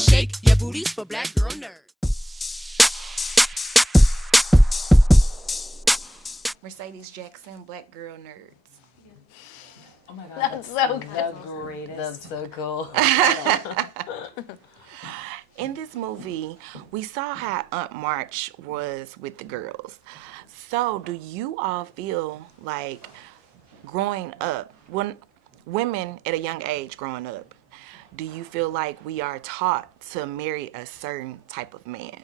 shake your booties for black girl nerds. Mercedes Jackson, Black Girl Nerds. Oh my God, That's so good. The greatest. That's so cool. In this movie, we saw how Aunt March was with the girls. So, do you all feel like growing up, when women at a young age growing up, do you feel like we are taught to marry a certain type of man?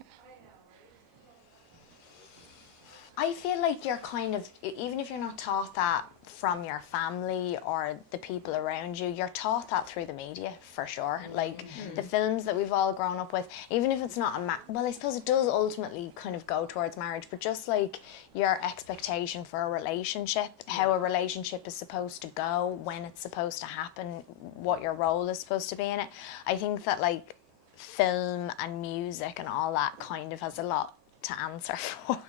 I feel like you're kind of, even if you're not taught that from your family or the people around you, you're taught that through the media, for sure. Like, the films that we've all grown up with, even if it's not well, I suppose it does ultimately kind of go towards marriage, but just like your expectation for a relationship, how a relationship is supposed to go, when it's supposed to happen, what your role is supposed to be in it. I think that, like, film and music and all that kind of has a lot to answer for.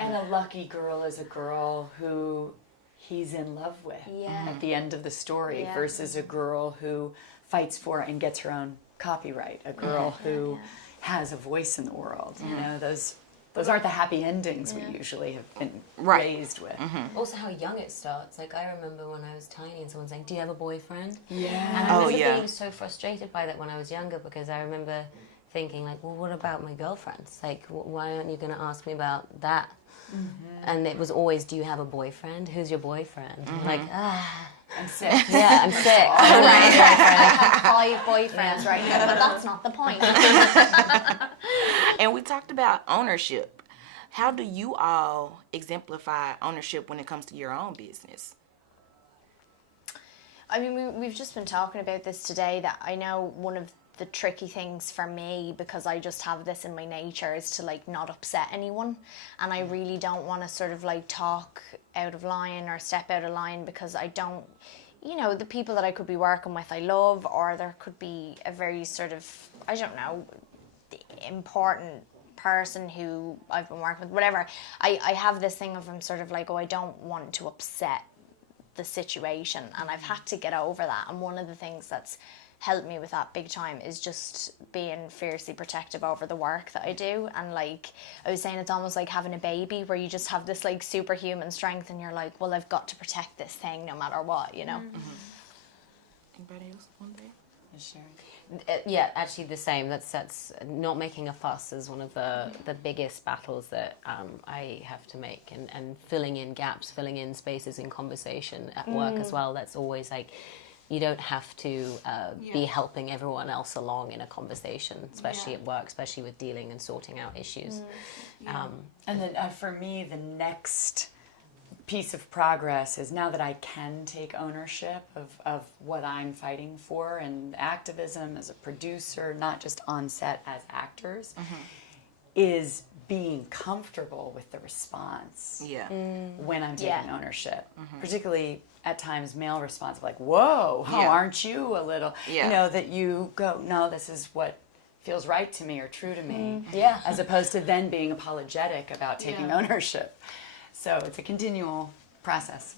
And a lucky girl is a girl who he's in love with at the end of the story versus a girl who fights for and gets her own copyright, a girl who has a voice in the world. You know, those aren't the happy endings we usually have been raised with. Also how young it starts. Like, I remember when I was tiny and someone saying, do you have a boyfriend? Yeah. And I remember being so frustrated by that when I was younger, because I remember thinking, like, well, what about my girlfriends? Like, why aren't you going to ask me about that? And it was always, do you have a boyfriend? Who's your boyfriend? Like, I'm sick. yeah, I'm sick. I have 5 boyfriends right now, but that's not the point. And we talked about ownership. How do you all exemplify ownership when it comes to your own business? I mean, we've just been talking about this today, that I know one of the tricky things for me, because I just have this in my nature, is to, like, not upset anyone, and I really don't want to sort of, like, talk out of line or step out of line, because I don't, you know, the people that I could be working with I love, or there could be a very sort of, I don't know, important person who I've been working with, whatever. I have this thing of, I'm sort of like, oh, I don't want to upset the situation, and I've had to get over that. And one of the things that's helped me with that big time is just being fiercely protective over the work that I do. And, like I was saying, it's almost like having a baby, where you just have this, like, superhuman strength, and you're like, well, I've got to protect this thing no matter what, you know. Anybody else one day? Sure. Yeah, actually the same. That's not making a fuss is one of the biggest battles that I have to make, and filling in gaps, filling in spaces in conversation at work as well. That's always like, you don't have to be helping everyone else along in a conversation, especially at work, especially with dealing and sorting out issues. And then for me, the next piece of progress is, now that I can take ownership of what I'm fighting for, and activism as a producer, not just on set as actors, is being comfortable with the response when I'm taking ownership. Particularly at times male response of, like, whoa, aren't you a little, you know, that you go, no, this is what feels right to me or true to me, as opposed to then being apologetic about taking ownership. So it's a continual process.